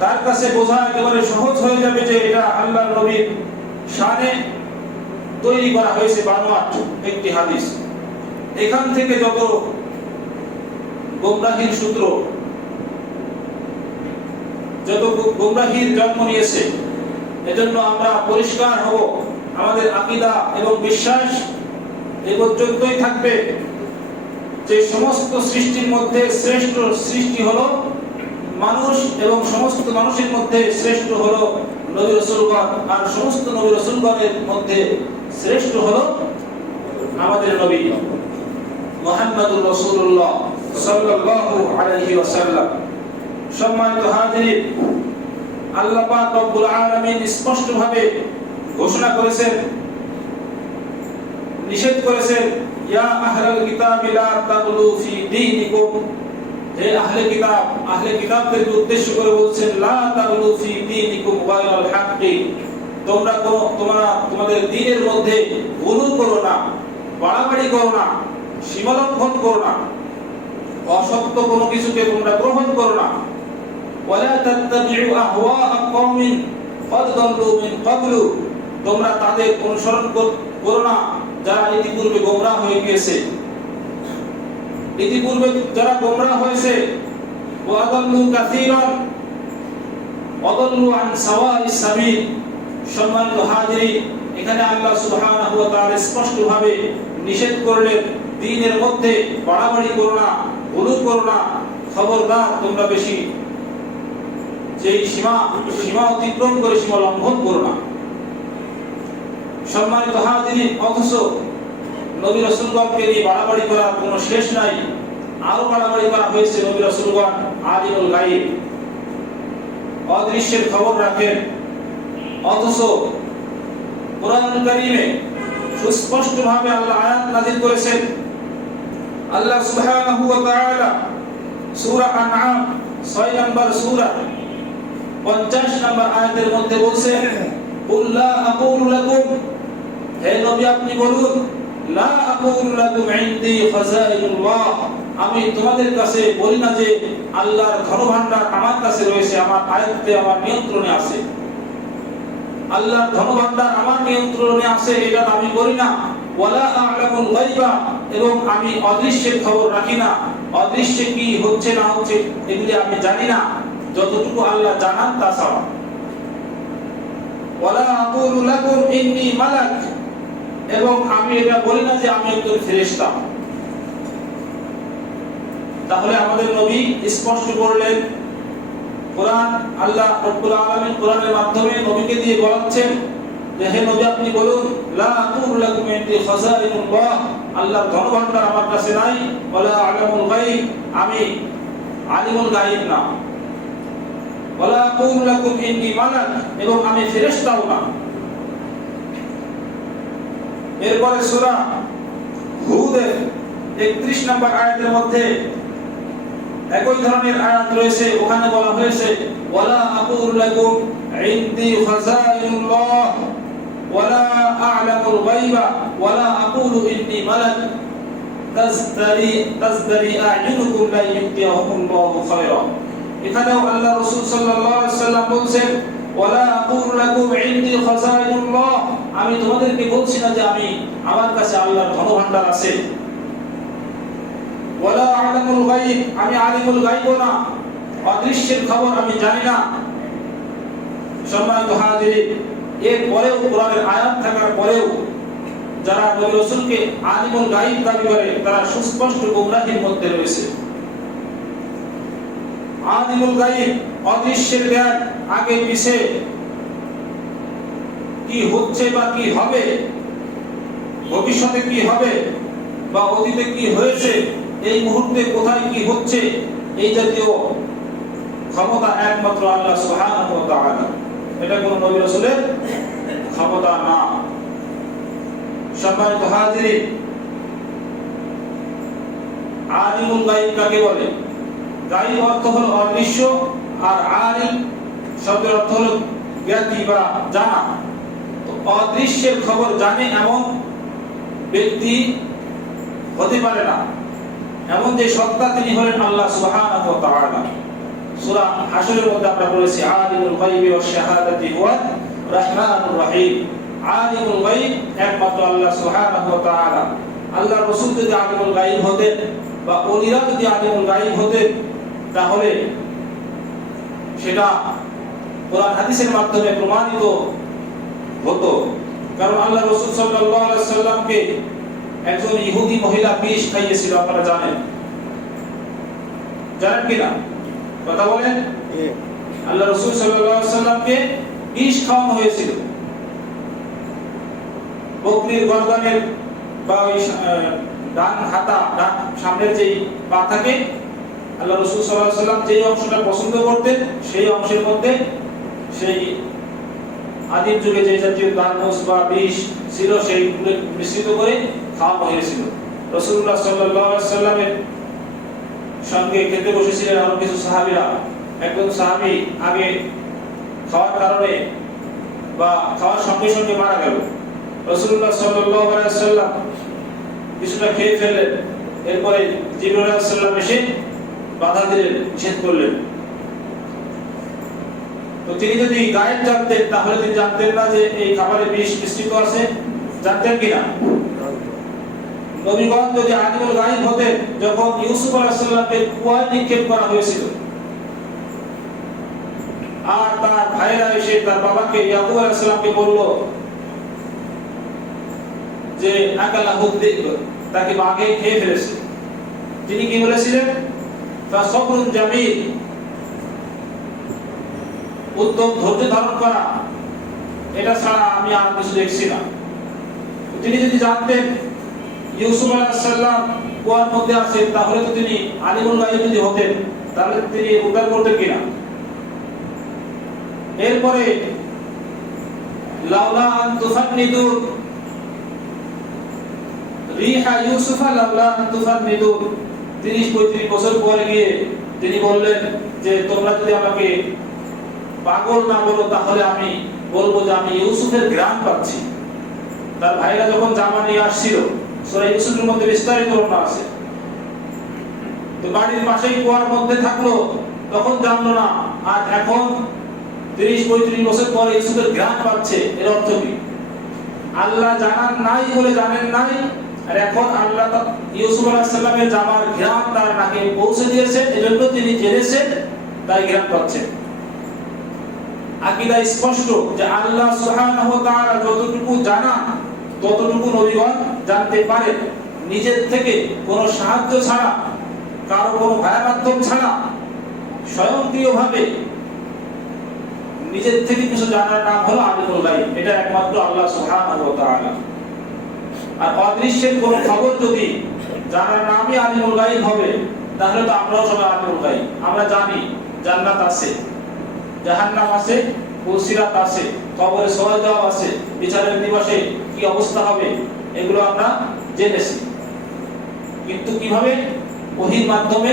তার কাছে বোঝা একেবারে সহজ হয়ে যাবে যে এটা আল্লাহর নবীর শানে তৈরি করা হয়েছে বানোয়াট একটি হাদিস। এখান থেকে যত গোমরাহির সূত্র, যত গোমরাহির জন্ম নিয়েছে, এজন্য আমরা পরিষ্কার হব। আমাদের আকীদা এবং বিশ্বাস এই পর্যন্তই থাকবে যে সমস্ত সৃষ্টির মধ্যে শ্রেষ্ঠ সৃষ্টি হলো মানুষ এবং সমস্ত মানুষের মধ্যে শ্রেষ্ঠ হলো নবী রাসূলগণ, আর সমস্ত নবী রাসূলগণের মধ্যে শ্রেষ্ঠ হলো আমাদের নবী মুহাম্মদুর রাসূলুল্লাহ সাল্লাল্লাহু আলাইহি ওয়াসাল্লাম। সম্মানিত হাজিরিন, আল্লাহ পাক রব্বুল আলামিন স্পষ্টভাবে ঘোষণা করেছেন, নিষেধ করেছেন, ইয়া আহলাল কিতাবি লা তাগলু ফি দীনিকুম, হে আহলে কিতাব, আহলে কিতাবদেরকে উদ্দেশ্য করে বলছেন, লা তাগলু ফি দীনিকুম গায়রাল হাক্কি, তোমরা তোমাদের দ্বীনের মধ্যে গুলু করো না, বাড়াবাড়ি করো না, সীমালঙ্ঘন করো না, অসত্য কোনো কিছুকে তোমরা গ্রহণ করো না। ওয়ালা তাত্তাবিউ আহওয়াআ কওমিন ক্বাদ দাল্লু মিন ক্বাবলু, তোমরা তাদের অনুসরণ করো না যারা ইতিপূর্বে গোমরাহ হয়ে গিয়েছে। ইতিপূর্বে যারা গোমরাহ হয়েছে, ওয়া আদাল্লু কাসীরান আদাল্লু আন সাওয়াইস সাবিল। সম্মানিত হাজিরিন, এখানে আল্লাহ সুবহানাহু ওয়া তাআলা স্পষ্টভাবে নিষেধ করলেন, দ্বীনের মধ্যে বাড়াবাড়ি করো না, গুলু করো না, খবরদার তোমরা বেশি যেই সীমা অতিক্রম করে সীমা লঙ্ঘন করো না। সম্মানিত হাজিরিন, অথচ নবী রাসূলগণকে নিয়ে বাড়াবাড়ি করার কোনো শেষ নাই। আরো বাড়াবাড়ি করা হয়েছে। নবী রাসূলগণ আলিমুল গায়ব, অদৃশ্যের খবর রাখেন, অথচ কোরআনুল কারীমে সুস্পষ্টভাবে আল্লাহ আয়াত নাযিল করেছেন। আল্লাহ সুবহানাহু ওয়া তাআলা সূরা আনআম 6 নম্বর সূরা 50 নম্বর আয়াতের মধ্যে বলছেন, কুল লা আকুলু লাকুম, হে নবী আপনি বলুন, লা আকুলু লাকুম ইনদি খাযাইনুল্লাহ, আমি তোমাদের কাছে বলি না যে আল্লাহর ধনভাণ্ডার আমার কাছে রয়েছে, আমার আয়ত্তে, আমার নিয়ন্ত্রণে আছে। আল্লাহর ধনভাণ্ডার আমার নিয়ন্ত্রণে আছে এটা আমি বলি না। ওয়ালা আ'লামুল গায়বা, এবং আমি অদৃশ্যের খবর রাখি না। অদৃশ্যে কি হচ্ছে না হচ্ছে এগুলি আমি জানি না, যতটুকু আল্লাহ জানান তা ছাড়া। ওয়ালা আকুলু লাকুম ইন্নী মালাক, এবং আমি এটা বলি না যে আমি একজন ফেরেশতা। তাহলে আমাদের নবী স্পষ্ট করলেন, কোরআন আল্লাহ রব্বুল আলামিন কোরআনের মাধ্যমে নবীকে দিয়ে বলাচ্ছেন যে হে নবী আপনি বলুন, লা আকুলু লাকুম ইনদি খাযাইনুল্লাহ, আল্লাহর ধনভাণ্ডার আমার কাছে নাই। ওয়ালা আ'লামুল গায়ব, আমি আলিমুল গায়ব না। ওয়ালা আকুলু লাকুম ইন্নী মালাক, এবং আমি ফেরেশতাও না। এরপরে সূরা হুদের 31 নম্বর আয়াতের মধ্যে একই ধরনের আয়াত রয়েছে। ওখানে বলা হয়েছে, ওয়ালা আকুলু লাকুম ইনদি খাযাইনুল্লাহ ওয়ালা আ'লামুল গায়বা ওয়ালা আকুলু ইন্নী মালাক তাজদারি আ'য়ুনুকুম লা ইউতিয়াহুমুল্লাহু খায়রা। এখানেও আল্লাহ রাসূল সাল্লাল্লাহু আলাইহি ওয়াসাল্লাম বলেন, ওয়ালা আকুলু লাকুম ইনদি খাযাইনুল্লাহ, আমি তোমাদেরকে বলছি না যে আমার কাছে আল্লাহর ধনভাণ্ডার আছে। ওয়ালা আ'লামুল গায়ব, আমি আলিমুল গায়ব না, অদৃশ্যের খবর আমি জানি না। সম্মানিত হাজিরিন, এর পরেও কোরআনের আয়াত থাকার পরেও যারা নবী রাসূলকে আলিমুল গায়ব দাবি করে তারা সুস্পষ্ট গোমরাহির মধ্যে রয়েছে। আলিমুল গায়ব, অদৃশ্যের জ্ঞান, আগে পিছে কি হচ্ছে বা কি হবে, ভবিষ্যতে কি হবে বা অতীতে কি হয়েছে, এই মুহূর্তে কোথায় কি হচ্ছে, এই জাতীয় ক্ষমতা একমাত্র আল্লাহ সুবহানাহু ওয়া তাআলা। এটা কোন নবী রাসূলের ক্ষমতা না। সম্মানিত হাজিরিন, আলিমুল গায়ব কাকে বলে? গায়ব অর্থ হলো অদৃশ্য, আর আলিম শব্দের অর্থ হলো জ্ঞাতি বা জানা। তো অদৃশ্যের খবর জানে এমন ব্যক্তি হতে পারে না, এমন যে সত্তা তিনি হলেন আল্লাহ সুবহানাহু ওয়া তাআলা। সূরা হাশরের মধ্যে আমরা পড়েছি আলিমুল গায়বি ওয়াশ শাহাদাতি হুয়া রাহমানুর রহিম। আলিমুল গায়ব একমাত্র আল্লাহ সুবহানাহু ওয়া তাআলা। আল্লাহর রাসূল যদি আলিমুল গায়ব হতেন বা ওলিরা যদি আলিমুল গায়ব হতেন, তাহলে সেটা কোরআন হাদিসের মাধ্যমে প্রমাণিত হতো। কারণ আল্লাহ রাসূল সাল্লাল্লাহু আলাইহি ওয়াসাল্লামকে একজন ইহুদি মহিলা বিষ খাইয়েছিল, আপনারা জানেন কি না? কথা বলেন। আল্লাহ রাসূল সাল্লাল্লাহু আলাইহি ওয়াসাল্লামকে বিষ খাওয়ানো হয়েছিল। বকরির গর্দানের বা ওই ডান হাতা, ডান সামনের যে পা থাকে, আল্লাহ রাসূল সাল্লাল্লাহু আলাইহি ওয়াসাল্লাম যে অংশটা পছন্দ করতেন সেই অংশের মধ্যে সেই আদিম যুগে যে জাতীয় দানমোস বা বিষ ছিল সেইগুলো মিশ্রিত করে খাওয়ানো হয়েছিল। রাসূলুল্লাহ সাল্লাল্লাহু আলাইহি ওয়াসাল্লামের সঙ্গে খেতে বসেছিলেন আরো কিছু সাহাবীরা। একজন সাহাবী আগে খাওয়ার কারণে বা খাওয়ার সঙ্গে সঙ্গে মারা গেল। রাসূলুল্লাহ সাল্লাল্লাহু আলাইহি ওয়াসাল্লাম কিছুটা খেয়ে ফেললেন, এরপরে জিবরাইল আলাইহিস সালাম এসে বাধা দিলেন, নিষেধ করলেন। তো তিনি যদি গায়েব জানতেন তাহলে তিনি জানতেন না যে এই খাবারে বিষ মিশ্রিত আছে, জানতেন কিনা? নবীগণ যদি আলিমুল গায়ব হতেন, যখন ইউসুফ আলাইহিস সালামকে কুয়ায় নিক্ষেপ করা হয়েছিল আর তার ভাইরা এসে তার বাবাকে ইয়াকুব আলাইহিস সালামকে বলল যে আকালাহু যিব, তাকে বাঘে খেয়ে ফেলেছে, তিনি কি বলেছিলেন? ফাসবরুন জামিল, উত্তম ধৈর্য ধারণ করা, এটা ছাড়া আমি আর কিছু দেখছি না। তিনি যদি জানতেন ইউসুফ আলাইহিস সালাম কুয়ার মধ্যে আছেন, তাহলে তো তিনি আলিমুল গায়ব যদি হতেন তাহলে তিনি উদ্ধার করতেন কিনা? এরপরে লাউলা আন তুফান্নিদু রিহা ইউসুফ, লাউলা আন তুফান্নিদু, 30-35 বছর পরে গিয়ে তিনি বললেন যে তোমরা যদি আমাকে পাগল না বলো তাহলে আমি বলবো যে আমি ইউসুফের ঘ্রাণ পাচ্ছি। তার ভাইরা যখন জামা নিয়ে আসছিল, সূরা ইউসুফের মধ্যে বিস্তারিত বর্ণনা আছে। তো বাড়ির পাশেই কুয়ার মধ্যে থাকলো, তখন জানলো না, আর এখন 30-35 বছর পরে ইউসুফের ঘ্রাণ পাচ্ছে। এর অর্থ কি? আল্লাহ জানান নাই বলে জানেন নাই, আর এখন আল্লাহ ইউসুফ আলাইহিস সালামের জামার ঘ্রাণ তার নাকে পৌঁছে দিয়েছেন, এজন্য তিনি জেনেছেন, তাই ঘ্রাণ পাচ্ছেন। আকীদা স্পষ্ট যে আল্লাহ সুবহানাহু ওয়া তাআলা যতটুকু জানা ততটুকু নবীগণ জানতে পারেন, নিজের থেকে কোনো সাহায্য ছাড়া, কারো কোনো ভায়া মাধ্যম ছাড়া, স্বয়ংক্রিয়ভাবে নিজের থেকে কিছু জানার নাম হলো আলিমুল গায়ব। এটা একমাত্র আল্লাহ সুবহানাহু ওয়া তাআলা। আর অদৃশ্যের কোন খবর যদি জানার নামই আলিমুল গায়ব হবে, তাহলে তো আমরাও সবাই আলিমুল গায়ব। আমরা জানি জান্নাত আছে, জাহান্নাম আছে, ফুলসিরাত আছে, কবরে সওয়াল আছে, বিচারের দিবসে কি অবস্থা হবে, এগুলো আমরা জেনেছি। কিন্তু কিভাবে? ওহীর মাধ্যমে,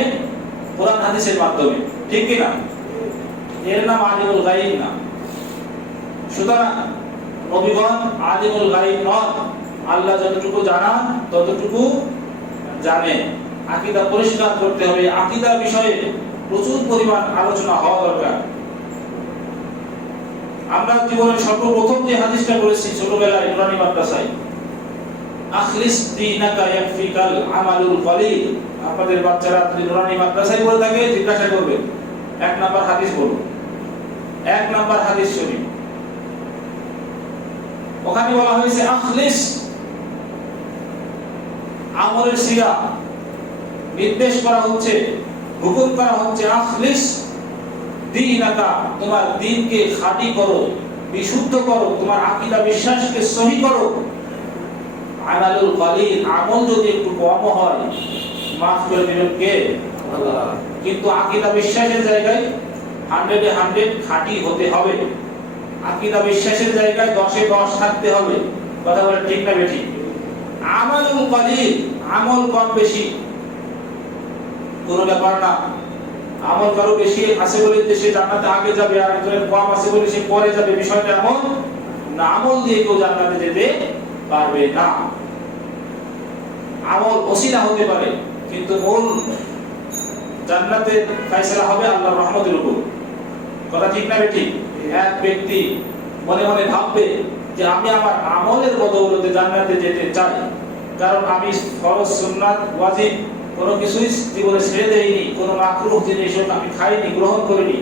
কোরআন হাদিসের মাধ্যমে, ঠিক কি না? এর নাম আলিমুল গায়ব না। সুতরাং নবীগণ আলিমুল গায়ব নন, আল্লাহ যতটুকু জানান ততটুকু জানেন। আকীদা পরিষ্কার করতে হবে, আকীদা বিষয়ে প্রচুর পরিমাণ আলোচনা হওয়া দরকার। আমরা জীবনের সর্বপ্রথম যে হাদিসটা পড়েছি ছোটবেলায় নুরানি মাদ্রাসায়, আখলিস দীনাকা ইয়াকফিকাল আমালুল কলিল, আপনাদের বাচ্চারা যদি নুরানি মাদ্রাসায় পড়ে থাকে জিজ্ঞাসা করবে 1 নাম্বার হাদিস বলুন, 1 নাম্বার হাদিস শুনি। ওখানে বলা হয়েছে আখলিস, আমলের সিগা, নির্দেশ করা হচ্ছে, হুকুম করা হচ্ছে আখলিস দীনাকা, তোমার দ্বীনকে খাঁটি করো, বিশুদ্ধ করো, তোমার আকীদা বিশ্বাসকে সহি করো। আমালুল কলিল, আমল যদি একটু কম হয় মাফ করে দিবেন কে? আল্লাহ। কিন্তু আকীদা বিশ্বাসের জায়গায় 100-এ 100 খাঁটি হতে হবে। আকীদা বিশ্বাসের জায়গায় 10-এ 10 থাকতে হবে। কথা বলে ঠিক না বেঠিক? আমালুল কলিল, আমল কম বেশি কোনো ব্যাপার না। আমল কারো বেশি আছে বলে যে সে জান্নাতে আগে যাবে, আর একজনের কম আছে বলে সে পরে যাবে, বিষয়টা এমন না। আমল দিয়ে কেউ জান্নাতে যেতে পারবে না। আমল ওসিলা হতে পারে, কিন্তু মূল জান্নাতের ফয়সালা হবে আল্লাহর রহমতের উপর। কথা ঠিক না ঠিক? এক ব্যক্তি মনে মনে ভাববে যে আমি আমার আমলের বদৌলতে জান্নাতে যেতে চাই, কারণ আমি ফরজ সুন্নাত ওয়াজিব কোনো কিছুই জীবনে ছেড়ে দেইনি, কোনো মাকরুহ জিনিস আমি খাইনি, গ্রহণ করিনি,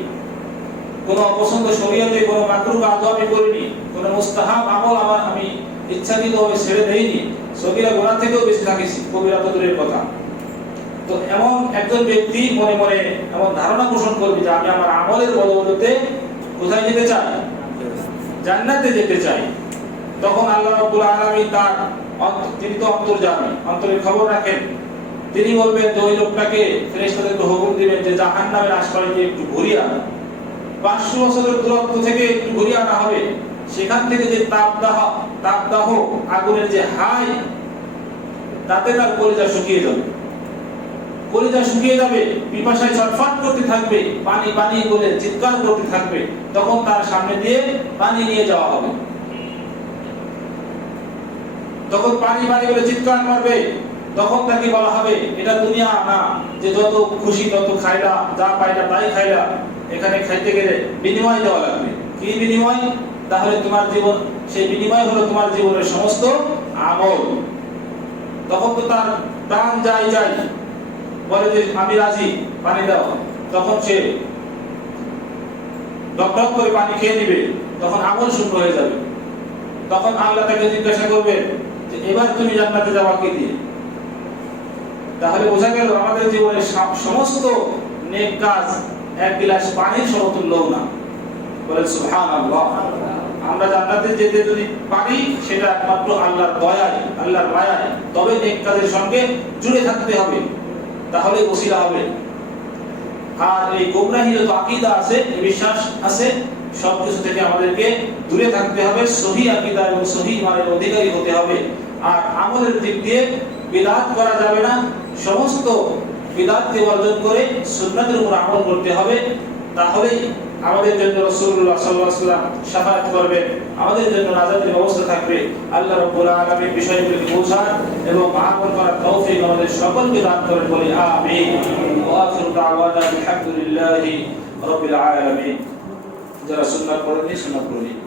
কোনো অপছন্দ শরীয়তে কোনো মাকরুহ কাজও আমি করিনি, কোনো মুস্তাহাব আমল আমি ইচ্ছাকৃতভাবে ছেড়ে দেইনি, সগীরা গুনাহ থেকেও বেঁচে থাকিছি, কবিরা তো দূরের কথা। তো এমন একজন ব্যক্তি মনে মনে এমন ধারণা পোষণ করবে যে আমি আমার আমলের বদৌলতে কোথায় যেতে চাই? জান্নাতে যেতে চাই। তখন আল্লাহ রাব্বুল আলামিন তার তিনি তো অন্তর্যামী, অন্তরের খবর রাখেন, তিনি বলবেন যে ওই লোকটাকে ফেরেশতাদেরকে হুকুম দিবেন যে জাহান্নামের আশপাশে দিয়ে একটু ঘুরিয়ে আনো। 500 বছরের দূরত্ব থেকে একটু ঘুরিয়ে আনা হবে। সেখান থেকে যে তাপদাহ আগুনের যে হাই, তাতে তার কলিজা শুকিয়ে যাবে, কলিজা শুকিয়ে যাবে, পিপাসায় ছটফট করতে থাকবে, পানি পানি বলে চিৎকার করতে থাকবে। তখন তার সামনে দিয়ে পানি নিয়ে যাওয়া হবে, তখন পানি পানি বলে চিৎকার করবে। তখন তাকে বলা হবে এটা দুনিয়া না, যে যত খুশি তত খাইলা, যা পাইলা তাই খাইলা, এখানে খাইতে গেলে বিনিময় দেওয়া লাগবে। কি বিনিময়? তাহলে তোমার জীবন, সেই বিনিময় হলো তোমার জীবনের সমস্ত আমল। তখন তো তার প্রাণ যাই যাই, বলে যে আমি রাজি, পানি দাও। তখন সে ডক করে পানি খেয়ে নিবে, তখন আমল শূন্য হয়ে যাবে। তখন আল্লাহ তাকে জিজ্ঞাসা করবে যে এবার তুমি জান্নাতে যাওয়া কি দিয়ে? তাহলে বোঝা গেল আমাদের জীবনের সমস্ত নেক কাজ এক গ্লাস পানির সমতুল্য না। বলেন সুবহানাল্লাহ। আমরা জান্নাতে যেতে যদি পারি সেটা একমাত্র আল্লাহর দয়ায়, আল্লাহর মায়ায়, তবে নেক কাজের সঙ্গে জুড়ে থাকতে হবে, তাহলে ওসিলা হবে। আর এই গোমরাহির তো আকীদা আছে, বিশ্বাস আছে, সবকিছু থেকে আমাদেরকে দূরে থাকতে হবে, সহিহ আকীদা এবং সহিহ ইমানের অধিকারী হতে হবে। আর আমলের দিক দিয়ে বিদআত করা যাবে না, সমস্ত বিদআতকে বর্জন করে সুন্নাতের উপর আমল করতে হবে। তাহলেই আমাদের জন্য রাসূলুল্লাহ সাল্লাল্লাহু আলাইহি ওয়াসাল্লাম শাফাআত করবেন, আমাদের জন্য নাজাতের ব্যবস্থা থাকবে। আল্লাহ রাব্বুল আলামিন বিষয়গুলোকে বোঝার এবং আমল করার তৌফিক আমাদের সকলকে দান করেন, বলি আমিন। ওয়া আখিরু দাওয়ানা আলহামদুলিল্লাহি রাব্বিল আলামিন। যারা সুন্নাত পড়েননি সুন্নাত পড়ুন।